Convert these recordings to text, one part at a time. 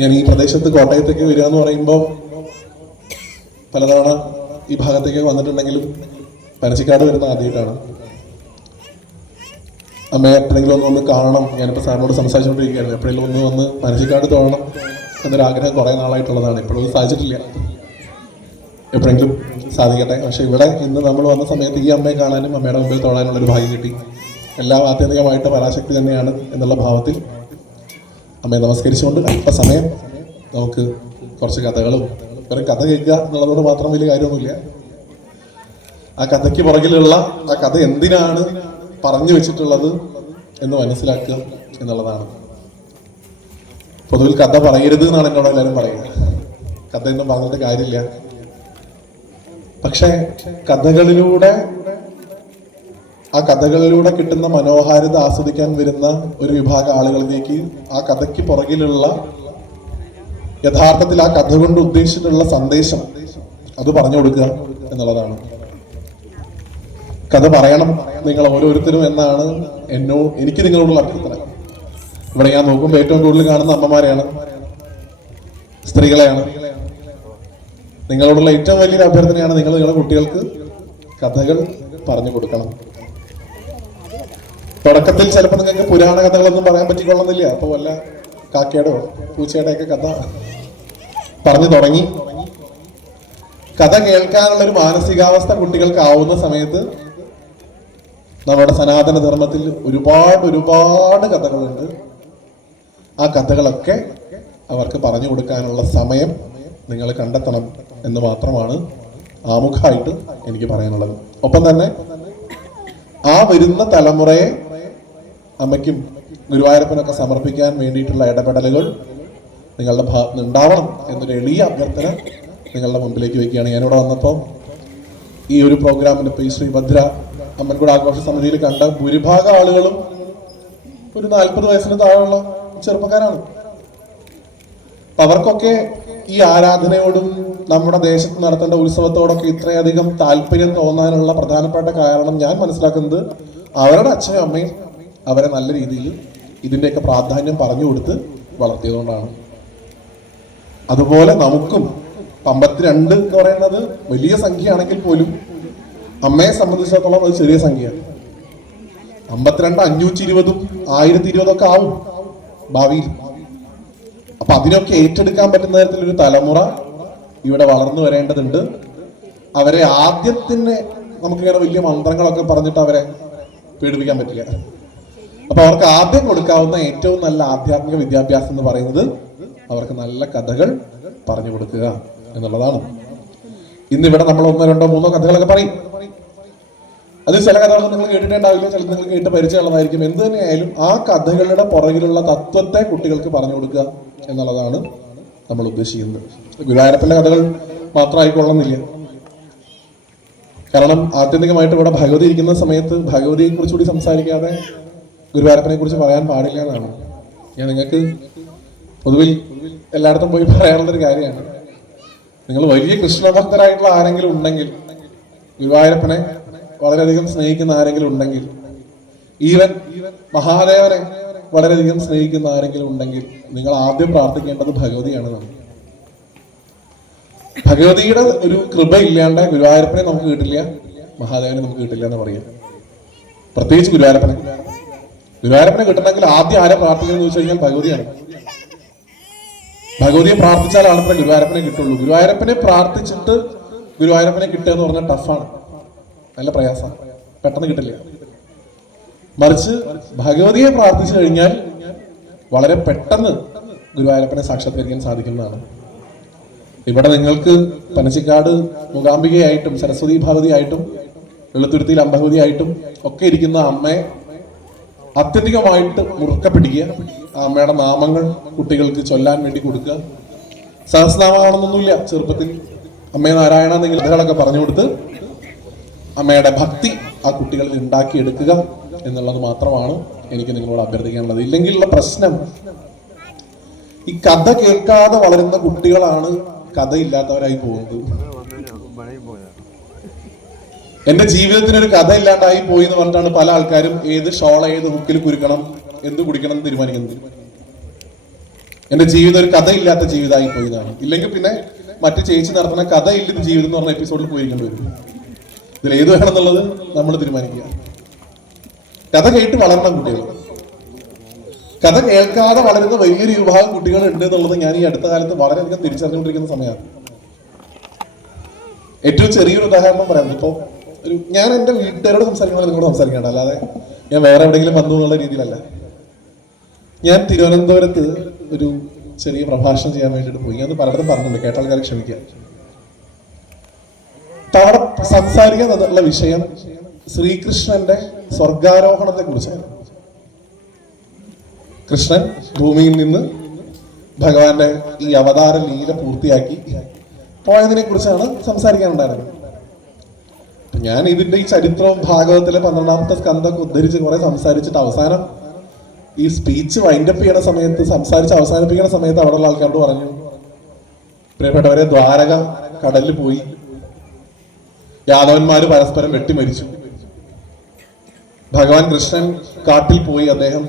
ഞാൻ ഈ പ്രദേശത്ത് കോട്ടയത്തേക്ക് വരിക എന്ന് പറയുമ്പോൾ പലതവണ ഈ ഭാഗത്തേക്ക് വന്നിട്ടുണ്ടെങ്കിലും പനച്ചിക്കാട് വരുന്ന ആദ്യമായിട്ടാണ്. അമ്മയെ എപ്പോഴെങ്കിലും ഒന്ന് കാണണം. ഞാനിപ്പോൾ സാറിനോട് സംസാരിച്ചുകൊണ്ടിരിക്കുകയായിരുന്നു. എപ്പോഴെങ്കിലും ഒന്ന് വന്ന് പനച്ചിക്കാട് തൊഴണം എന്നൊരാഗ്രഹം കുറേ നാളായിട്ടുള്ളതാണ്. ഇപ്പോഴൊന്നും സാധിച്ചിട്ടില്ല. എപ്പോഴെങ്കിലും സാധിക്കട്ടെ. പക്ഷെ ഇവിടെ ഇന്ന് നമ്മൾ വന്ന സമയത്ത് ഈ അമ്മയെ കാണാനും അമ്മയുടെ മുമ്പിൽ തൊഴാനുള്ളൊരു ഭാഗ്യം കിട്ടി. എല്ലാം ആത്യന്തികമായിട്ട് പരാശക്തി തന്നെയാണ് എന്നുള്ള ഭാവത്തിൽ അമ്മയെ നമസ്കരിച്ചുകൊണ്ട് അല്പസമയം നമുക്ക് കുറച്ച് കഥകളും വെറും കഥ കേൾക്കുക എന്നുള്ളതോട് മാത്രം വലിയ കാര്യമൊന്നുമില്ല. ആ കഥയ്ക്ക് പുറകിലുള്ള ആ കഥ എന്തിനാണ് പറഞ്ഞു വെച്ചിട്ടുള്ളത് എന്ന് മനസ്സിലാക്കുക എന്നുള്ളതാണ്. പൊതുവിൽ കഥ പറയരുത് എന്നാണ് എന്നോട് എല്ലാവരും പറയുന്നത്. കഥയൊന്നും പറഞ്ഞിട്ട് കാര്യമില്ല. പക്ഷെ ആ കഥകളിലൂടെ കിട്ടുന്ന മനോഹാരിത ആസ്വദിക്കാൻ വരുന്ന ഒരു വിഭാഗം ആളുകളിലേക്ക് ആ കഥയ്ക്ക് പുറകിലുള്ള യഥാർത്ഥത്തിൽ ആ കഥ കൊണ്ട് ഉദ്ദേശിച്ചിട്ടുള്ള സന്ദേശം അത് പറഞ്ഞു കൊടുക്കുക എന്നുള്ളതാണ്. കഥ പറയണം നിങ്ങൾ ഓരോരുത്തരും എന്നാണ് എനിക്ക് നിങ്ങളോടുള്ള അഭ്യർത്ഥന. ഇവിടെ ഞാൻ നോക്കുമ്പോൾ ഏറ്റവും കൂടുതൽ കാണുന്ന അമ്മമാരെയാണ്, സ്ത്രീകളെയാണ്. നിങ്ങളോടുള്ള ഏറ്റവും വലിയൊരു അഭ്യർത്ഥനയാണ് നിങ്ങൾ നിങ്ങളുടെ കുട്ടികൾക്ക് കഥകൾ പറഞ്ഞു കൊടുക്കണം. തുടക്കത്തിൽ ചിലപ്പോൾ നിങ്ങൾക്ക് പുരാണ കഥകളൊന്നും പറയാൻ പറ്റിക്കൊള്ളുന്നില്ല. അപ്പോൾ വല്ല കാക്കയുടെ പൂച്ചയുടെ ഒക്കെ കഥ പറഞ്ഞു തുടങ്ങി കഥ കേൾക്കാനുള്ളൊരു മാനസികാവസ്ഥ കുട്ടികൾക്ക് ആവുന്ന സമയത്ത് നമ്മുടെ സനാതന ധർമ്മത്തിൽ ഒരുപാട് കഥകളുണ്ട്. ആ കഥകളൊക്കെ അവർക്ക് പറഞ്ഞു കൊടുക്കാനുള്ള സമയം നിങ്ങൾ കണ്ടെത്തണം എന്ന് മാത്രമാണ് ആമുഖമായിട്ട് എനിക്ക് പറയാനുള്ളത്. ഒപ്പം തന്നെ ആ വരുന്ന തലമുറയെ അമ്മയ്ക്കും ഗുരുവായൂരപ്പനൊക്കെ സമർപ്പിക്കാൻ വേണ്ടിയിട്ടുള്ള ഇടപെടലുകൾ നിങ്ങളുടെ ഭാഗത്ത് ഉണ്ടാവണം എന്നൊരു എളിയ അഭ്യർത്ഥന നിങ്ങളുടെ മുമ്പിലേക്ക് വയ്ക്കുകയാണ്. ഞാനിവിടെ വന്നപ്പോൾ ഈ ഒരു പ്രോഗ്രാമിന് ഇപ്പോൾ ഈ ശ്രീഭദ്ര അമ്മൻകുട ആഘോഷ സമിതിയിൽ കണ്ട ഭൂരിഭാഗം ആളുകളും ഒരു 40 വയസ്സിന് താഴെയുള്ള ചെറുപ്പക്കാരാണ്. അവർക്കൊക്കെ ഈ ആരാധനയോടും നമ്മുടെ ദേശത്ത് നടത്തേണ്ട ഉത്സവത്തോടൊക്കെ ഇത്രയധികം താല്പര്യം തോന്നാനുള്ള പ്രധാനപ്പെട്ട കാരണം ഞാൻ മനസ്സിലാക്കുന്നത് അവരുടെ അച്ഛനും അമ്മയും അവരെ നല്ല രീതിയിൽ ഇതിൻ്റെയൊക്കെ പ്രാധാന്യം പറഞ്ഞു കൊടുത്ത് വളർത്തിയതുകൊണ്ടാണ്. അതുപോലെ നമുക്കും 52 എന്ന് പറയുന്നത് വലിയ സംഖ്യയാണെങ്കിൽ പോലും അമ്മയെ സംബന്ധിച്ചിടത്തോളം അത് ചെറിയ സംഖ്യയാണ്. 52 520 1020 ഒക്കെ ആവും ഭാവിയിൽ. അപ്പൊ അതിനൊക്കെ ഏറ്റെടുക്കാൻ പറ്റുന്ന തരത്തിലൊരു തലമുറ ഇവിടെ വളർന്നു വരേണ്ടതുണ്ട്. അവരെ ആദ്യത്തിന് നമുക്കിങ്ങനെ വലിയ മന്ത്രങ്ങളൊക്കെ പറഞ്ഞിട്ട് അവരെ പേടിപ്പിക്കാൻ പറ്റില്ല. അപ്പൊ അവർക്ക് ആദ്യം കൊടുക്കാവുന്ന ഏറ്റവും നല്ല ആധ്യാത്മിക വിദ്യാഭ്യാസം എന്ന് പറയുന്നത് അവർക്ക് നല്ല കഥകൾ പറഞ്ഞു കൊടുക്കുക എന്നുള്ളതാണ്. ഇന്നിവിടെ നമ്മൾ 1 2 3 കഥകളൊക്കെ പറയും. അത് ചില കഥകളൊന്നും നിങ്ങൾ കേട്ടിട്ടുണ്ടാവില്ല, ചിലത് നിങ്ങൾ കേട്ട് പരിചയമുള്ളതായിരിക്കും. എന്ത് തന്നെയായാലും ആ കഥകളുടെ പുറകിലുള്ള തത്വത്തെ കുട്ടികൾക്ക് പറഞ്ഞു കൊടുക്കുക എന്നുള്ളതാണ് നമ്മൾ ഉദ്ദേശിക്കുന്നത്. ഗുരുവായൂരപ്പന്റെ കഥകൾ മാത്രമായിക്കൊള്ളുന്നില്ല. കാരണം ആത്യന്തികമായിട്ട് ഇവിടെ ഭഗവതി ഇരിക്കുന്ന സമയത്ത് ഭഗവതിയെ കുറിച്ചുകൂടി സംസാരിക്കാതെ ഗുരുവായൂരപ്പനെ കുറിച്ച് പറയാൻ പാടില്ല എന്നാണ് ഞാൻ നിങ്ങൾക്ക് പൊതുവിൽ എല്ലായിടത്തും പോയി പറയാനുള്ളൊരു കാര്യമാണ്. നിങ്ങൾ വലിയ കൃഷ്ണഭക്തരായിട്ടുള്ള ആരെങ്കിലും ഉണ്ടെങ്കിൽ, ഗുരുവായൂരപ്പനെ വളരെയധികം സ്നേഹിക്കുന്ന ആരെങ്കിലും ഉണ്ടെങ്കിൽ, ഈവൻ മഹാദേവനെ വളരെയധികം സ്നേഹിക്കുന്ന ആരെങ്കിലും ഉണ്ടെങ്കിൽ നിങ്ങൾ ആദ്യം പ്രാർത്ഥിക്കേണ്ടത് ഭഗവതിയാണ്. ഭഗവതിയുടെ ഒരു കൃപ ഇല്ലാണ്ട് ഗുരുവായൂരപ്പനെ നമുക്ക് കിട്ടില്ല, മഹാദേവനെ നമുക്ക് കിട്ടില്ല എന്ന് പറയാം. പ്രത്യേകിച്ച് ഗുരുവായൂരപ്പനെ കിട്ടണമെങ്കിൽ ആദ്യം ആരെ പ്രാർത്ഥിക്കണം എന്ന് ചോദിച്ചു കഴിഞ്ഞാൽ ഭഗവതിയാണ്. ഭഗവതിയെ പ്രാർത്ഥിച്ചാലാണ് അത്ര ഗുരുവായൂരപ്പനെ കിട്ടുള്ളൂ. ഗുരുവായൂരപ്പനെ പ്രാർത്ഥിച്ചിട്ട് ഗുരുവായൂരപ്പനെ കിട്ടുക എന്ന് പറഞ്ഞാൽ ടഫാണ്, നല്ല പ്രയാസം, പെട്ടെന്ന് കിട്ടില്ല. മറിച്ച് ഭഗവതിയെ പ്രാർത്ഥിച്ചു കഴിഞ്ഞാൽ വളരെ പെട്ടെന്ന് ഗുരുവായൂരപ്പനെ സാക്ഷാത്കരിക്കാൻ സാധിക്കുന്നതാണ്. ഇവിടെ നിങ്ങൾക്ക് പനച്ചിക്കാട് മൂകാംബികയായിട്ടും സരസ്വതി ഭഗവതിയായിട്ടും വെളുത്തുരുത്തിയിൽ അംബഭഗവതിയായിട്ടും ഒക്കെ ഇരിക്കുന്ന അമ്മയെ അത്യന്തികമായിട്ട് മുറുക്ക പിടിക്കുക. ആ അമ്മയുടെ നാമങ്ങൾ കുട്ടികൾക്ക് ചൊല്ലാൻ വേണ്ടി കൊടുക്കുക. സഹസ്രനാമമാണെന്നൊന്നുമില്ല, ചെറുപ്പത്തിൽ അമ്മയെ നാരായണ എന്നെങ്കിലും കഥകളൊക്കെ പറഞ്ഞു കൊടുത്ത് അമ്മയുടെ ഭക്തി ആ കുട്ടികളിൽ ഉണ്ടാക്കിയെടുക്കുക എന്നുള്ളത് മാത്രമാണ് എനിക്ക് നിങ്ങളോട് അഭ്യർത്ഥിക്കാനുള്ളത്. ഇല്ലെങ്കിലുള്ള പ്രശ്നം ഈ കഥ കേൾക്കാതെ വളരുന്ന കുട്ടികളാണ് കഥയില്ലാത്തവരായി പോകുന്നത്. എന്റെ ജീവിതത്തിനൊരു കഥ ഇല്ലാണ്ടായി പോയി എന്ന് പറഞ്ഞിട്ടാണ് പല ആൾക്കാരും ഏത് ഷോള ഏത് ഹുക്കിൽ കുരുക്കണം എന്ത് കുടിക്കണം എന്ന് തീരുമാനിക്കുന്നത്. എന്റെ ജീവിതം ഒരു കഥയില്ലാത്ത ജീവിതമായി പോയതാണ്. ഇല്ലെങ്കിൽ പിന്നെ മറ്റു ചേച്ചി നടത്തുന്ന കഥയില്ലാത്ത ജീവിതം എന്ന് പറഞ്ഞ എപ്പിസോഡിൽ പോയിരിക്കേണ്ടി വരും. ഇതിൽ ഏത് വേണമെന്നുള്ളത് നമ്മൾ തീരുമാനിക്കുക. കഥ കേട്ട് വളരണം കുട്ടികൾ. കഥ കേൾക്കാതെ വളരുന്ന വലിയൊരു വിഭാഗം കുട്ടികൾ ഉണ്ട് എന്നുള്ളത് ഞാൻ ഈ അടുത്ത കാലത്ത് വളരെയധികം തിരിച്ചറിഞ്ഞുകൊണ്ടിരിക്കുന്ന സമയമാണ്. ഏറ്റവും ചെറിയൊരു ഉദാഹരണം പറയാം. ഇപ്പോ ഞാൻ എന്റെ വീട്ടുകാരോട് സംസാരിക്കുന്നത് നിങ്ങളോട് സംസാരിക്കേണ്ട, അല്ലാതെ ഞാൻ വേറെ എവിടെയെങ്കിലും വന്നു എന്നുള്ള രീതിയിലല്ല. ഞാൻ തിരുവനന്തപുരത്ത് ഒരു ചെറിയ പ്രഭാഷണം ചെയ്യാൻ വേണ്ടിയിട്ട് പോയി. ഞാൻ പലയിടത്തും പറഞ്ഞിട്ടുണ്ട്, കേട്ട ആൾക്കാരെ ക്ഷമിക്കുക. അവിടെ സംസാരിക്കാൻ തന്നിട്ടുള്ള വിഷയം ശ്രീകൃഷ്ണന്റെ സ്വർഗാരോഹണത്തെ കുറിച്ചാണ്. കൃഷ്ണൻ ഭൂമിയിൽ നിന്ന് ഭഗവാന്റെ ഈ അവതാര ലീല പൂർത്തിയാക്കി പോയതിനെ കുറിച്ചാണ് സംസാരിക്കാനുണ്ടായിരുന്നത്. ഞാൻ ഇതിന്റെ ഈ ചരിത്രവും ഭാഗവത്തിലെ 12ാമത്തെ സ്കന്ധമൊക്കെ ഉദ്ധരിച്ച് കുറെ സംസാരിച്ചിട്ട് അവസാനം ഈ സ്പീച്ച് വൈൻഡപ്പ് ചെയ്യണ സമയത്ത്, സംസാരിച്ച് അവസാനിപ്പിക്കുന്ന സമയത്ത് അവിടെയുള്ള ആൾക്കാരോട് പറഞ്ഞു, പ്രിയപ്പെട്ടവരെ, ദ്വാരക കടലിൽ പോയി, യാദവന്മാര് പരസ്പരം വെട്ടിമരിച്ചു. ഭഗവാൻ കൃഷ്ണൻ കാട്ടിൽ പോയി അദ്ദേഹം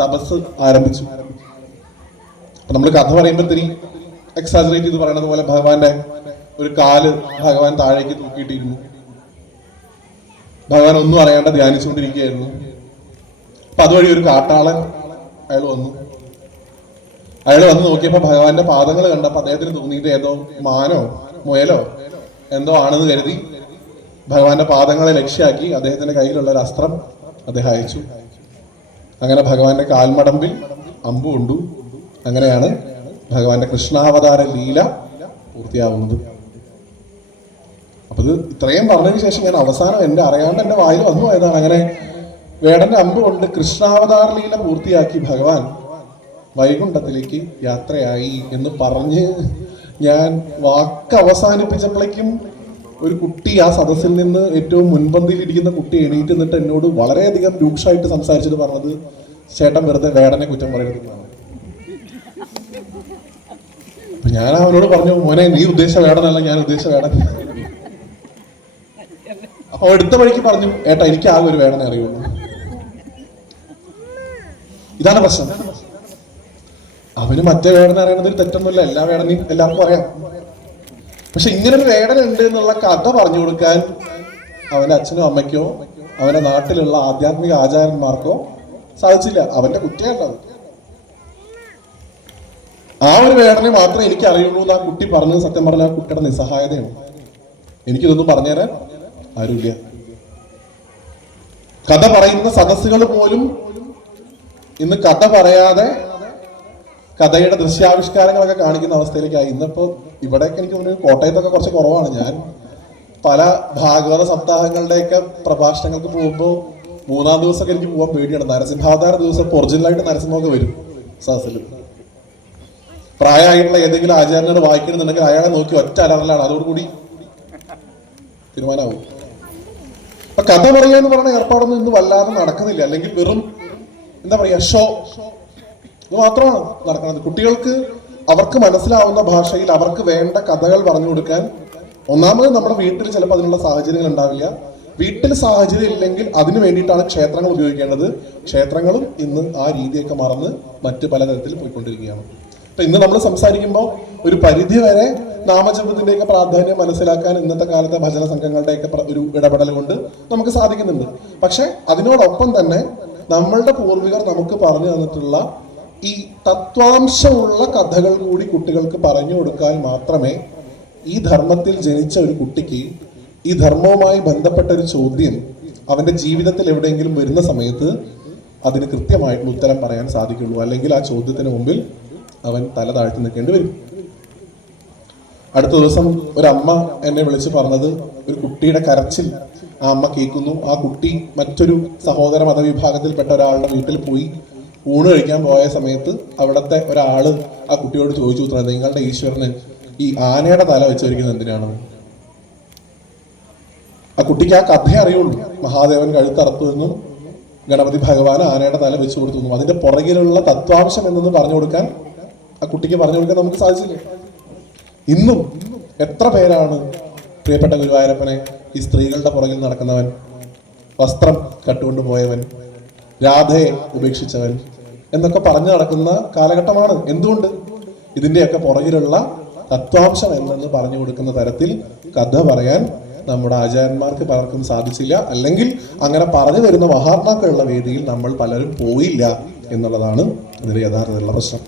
തപസ് ആരംഭിച്ചു. അപ്പൊ നമ്മൾ കഥ പറയുമ്പോഴത്തേന് എക്സാജറേറ്റ് ചെയ്ത് പറയുന്നത് പോലെ ഭഗവാന്റെ ഒരു കാല് ഭഗവാൻ താഴേക്ക് തൂക്കിയിട്ടിരുന്നു. ഭഗവാൻ ഒന്നും അറിയാണ്ട് ധ്യാനിച്ചുകൊണ്ടിരിക്കുകയായിരുന്നു. അപ്പൊ അതുവഴി ഒരു കാട്ടാളൻ അയാൾ വന്നു നോക്കിയപ്പോ ഭഗവാന്റെ പാദങ്ങൾ കണ്ടപ്പോ അദ്ദേഹത്തിന് തോന്നിയത് ഏതോ മാനോ മുയലോ എന്തോ ആണെന്ന് കരുതി ഭഗവാന്റെ പാദങ്ങളെ ലക്ഷ്യമാക്കി അദ്ദേഹത്തിന്റെ കയ്യിലുള്ള ഒരു അസ്ത്രം അദ്ദേഹം അയച്ചു. അങ്ങനെ ഭഗവാന്റെ കാൽമടമ്പിൽ അമ്പു കൊണ്ടു. അങ്ങനെയാണ് ഭഗവാന്റെ കൃഷ്ണാവതാര ലീല പൂർത്തിയാവുന്നത്. അപ്പൊ ഇത് ഇത്രയും പറഞ്ഞതിന് ശേഷം ഞാൻ അവസാനം അറിയാണ്ട് എന്റെ വായിൽ വന്നു പോയതാണ്. അങ്ങനെ വേടന്റെ അമ്പ് കൊണ്ട് കൃഷ്ണാവതാര ലീല പൂർത്തിയാക്കി ഭഗവാൻ വൈകുണ്ഠത്തിലേക്ക് യാത്രയായി എന്ന് പറഞ്ഞ് ഞാൻ വാക്ക് അവസാനിപ്പിച്ചപ്പോഴേക്കും ഒരു കുട്ടി, ആ സദസ്സിൽ നിന്ന് ഏറ്റവും മുൻപന്തിയിൽ ഇരിക്കുന്ന കുട്ടി എണീറ്റ് നിന്നിട്ട് എന്നോട് വളരെയധികം രൂക്ഷമായിട്ട് സംസാരിച്ചിട്ട് പറഞ്ഞത്, ചേട്ടൻ വെറുതെ വേടനെ കുറ്റം പറയരുതെന്നാണ്. അപ്പൊ ഞാൻ അവനോട് പറഞ്ഞു, മോനെ, നീ ഉദ്ദേശിച്ച വേടനല്ല, ഞാൻ ഉദ്ദേശിച്ച വേടൻ. അപ്പൊ എടുത്ത വഴിക്ക് പറഞ്ഞു, ഏട്ടാ, എനിക്ക് ആകെ ഒരു വേടനെ അറിയുള്ളൂ. ഇതാണ് പ്രശ്നം. അവന് മറ്റേ വേടനെ അറിയണതിൽ തെറ്റൊന്നുമില്ല, എല്ലാ വേടനെയും എല്ലാവർക്കും അറിയാം. പക്ഷെ ഇങ്ങനൊരു വേടന ഉണ്ട് എന്നുള്ള കഥ പറഞ്ഞു കൊടുക്കാൻ അവന്റെ അച്ഛനോ അമ്മയ്ക്കോ അവന്റെ നാട്ടിലുള്ള ആധ്യാത്മിക ആചാര്യന്മാർക്കോ സാധിച്ചില്ല. അവന്റെ കുറ്റമല്ലത്. ആ ഒരു വേടനെ മാത്രമേ എനിക്ക് അറിയുള്ളൂ എന്ന് ആ കുട്ടി പറഞ്ഞത് സത്യം പറഞ്ഞ ആ കുട്ടിയുടെ നിസ്സഹായതയാണ്. എനിക്കിതൊന്നും പറഞ്ഞുതരാൻ ആരുമില്ല. കഥ പറയുന്ന സദസ്സുകൾ പോലും ഇന്ന് കഥ പറയാതെ കഥയുടെ ദൃശ്യാവിഷ്കാരങ്ങളൊക്കെ കാണിക്കുന്ന അവസ്ഥയിലേക്കായി. ഇന്നിപ്പോ ഇവിടെയൊക്കെ എനിക്ക് തോന്നുന്നു കോട്ടയത്തൊക്കെ കുറച്ച് കുറവാണ്. ഞാൻ പല ഭാഗവത സപ്താഹങ്ങളുടെയൊക്കെ പ്രഭാഷണങ്ങൾക്ക് പോകുമ്പോൾ 3-ാം ദിവസമൊക്കെ എനിക്ക് പോകാൻ പേടിയാണ്. നരസിംഹാവതാര ദിവസം ഒറിജിനലായിട്ട് നരസിംഹമൊക്കെ വരും സദസ്സിൽ. പ്രായമായിട്ടുള്ള ഏതെങ്കിലും ആചാര്യനോട് വായിക്കണമെന്നുണ്ടെങ്കിൽ അയാളെ നോക്കി ഒറ്റ അലറലാണ്, അതോടുകൂടി തീരുമാനമാവും. അപ്പൊ കഥ പറയുക എന്ന് പറയുന്ന ഏർപ്പാടൊന്നും ഇന്ന് വല്ലാതെ നടക്കുന്നില്ല. അല്ലെങ്കിൽ വെറും എന്താ പറയാ, ഷോ, ഇത് മാത്രമാണ് നടക്കുന്നത്. കുട്ടികൾക്ക് അവർക്ക് മനസ്സിലാവുന്ന ഭാഷയിൽ അവർക്ക് വേണ്ട കഥകൾ പറഞ്ഞു കൊടുക്കാൻ ഒന്നാമത് നമ്മുടെ വീട്ടിൽ ചിലപ്പോൾ അതിനുള്ള സാഹചര്യങ്ങൾ ഉണ്ടാവില്ല. വീട്ടിൽ സാഹചര്യം ഇല്ലെങ്കിൽ അതിനു വേണ്ടിയിട്ടാണ് ക്ഷേത്രങ്ങൾ ഉപയോഗിക്കേണ്ടത്. ക്ഷേത്രങ്ങളും ഇന്ന് ആ രീതിയൊക്കെ മറന്ന് മറ്റ് പലതരത്തിൽ പോയിക്കൊണ്ടിരിക്കുകയാണ്. അപ്പൊ ഇന്ന് നമ്മൾ സംസാരിക്കുമ്പോൾ ഒരു പരിധി വരെ നാമജപത്തിന്റെയൊക്കെ പ്രാധാന്യം മനസ്സിലാക്കാൻ ഇന്നത്തെ കാലത്തെ ഭജന സംഘങ്ങളുടെയൊക്കെ ഒരു ഇടപെടൽ കൊണ്ട് നമുക്ക് സാധിക്കുന്നുണ്ട്. പക്ഷെ അതിനോടൊപ്പം തന്നെ നമ്മളുടെ പൂർവികർ നമുക്ക് പറഞ്ഞു തന്നിട്ടുള്ള ഈ തത്വാംശമുള്ള കഥകൾ കൂടി കുട്ടികൾക്ക് പറഞ്ഞു കൊടുക്കാൻ മാത്രമേ ഈ ധർമ്മത്തിൽ ജനിച്ച ഒരു കുട്ടിക്ക് ഈ ധർമ്മവുമായി ബന്ധപ്പെട്ട ഒരു ചോദ്യം അവന്റെ ജീവിതത്തിൽ എവിടെയെങ്കിലും വരുന്ന സമയത്ത് അതിന് കൃത്യമായിട്ടുള്ള ഉത്തരം പറയാൻ സാധിക്കുള്ളൂ. അല്ലെങ്കിൽ ആ ചോദ്യത്തിന് മുമ്പിൽ അവൻ തല താഴ്ത്തി നിൽക്കേണ്ടി വരും. അടുത്ത ദിവസം ഒരു അമ്മ എന്നെ വിളിച്ച് പറഞ്ഞത്, ഒരു കുട്ടിയുടെ കരച്ചിൽ ആ അമ്മ കേൾക്കുന്നു. ആ കുട്ടി മറ്റൊരു സഹോദര മതവിഭാഗത്തിൽപ്പെട്ട ഒരാളുടെ വീട്ടിൽ പോയി ഊണ് കഴിക്കാൻ പോയ സമയത്ത് അവിടുത്തെ ഒരാള് ആ കുട്ടിയോട് ചോദിച്ചു, നിങ്ങളുടെ ഈശ്വരന് ഈ ആനയുടെ തല വെച്ചിരിക്കുന്നത് എന്തിനാണ്? ആ കുട്ടിക്ക് ആ കഥയെ അറിയുള്ളൂ. മഹാദേവൻ കഴുത്തറുത്തു എന്നും ഗണപതി ഭഗവാൻ ആനയുടെ തല വെച്ചു കൊടുത്തു. അതിന്റെ പുറകിലുള്ള തത്വാംശം എന്നു പറഞ്ഞു കൊടുക്കാൻ ആ കുട്ടിക്ക് പറഞ്ഞു കൊടുക്കാൻ നമുക്ക് സാധിച്ചില്ല. ഇന്നും എത്ര പേരാണ് പ്രിയപ്പെട്ട ഗുരുവായൂരപ്പനെ ഈ സ്ത്രീകളുടെ പുറകിൽ നടക്കുന്നവൻ, വസ്ത്രം കട്ടുകൊണ്ടുപോയവൻ, രാധയെ ഉപേക്ഷിച്ചവൻ, എന്നൊക്കെ പറഞ്ഞു നടക്കുന്ന കാലഘട്ടമാണ്. എന്തുകൊണ്ട്? ഇതിന്റെയൊക്കെ പുറകിലുള്ള തത്വാംശം എന്തെന്ന് പറഞ്ഞു കൊടുക്കുന്ന തരത്തിൽ കഥ പറയാൻ നമ്മുടെ ആചാര്യന്മാർക്ക് പലർക്കും സാധിച്ചില്ല, അല്ലെങ്കിൽ അങ്ങനെ പറഞ്ഞു തരുന്ന മഹാത്മാക്കളുള്ള വേദിയിൽ നമ്മൾ പലരും പോയില്ല എന്നുള്ളതാണ് ഇതിന്റെ യഥാർത്ഥത്തിലുള്ള പ്രശ്നം.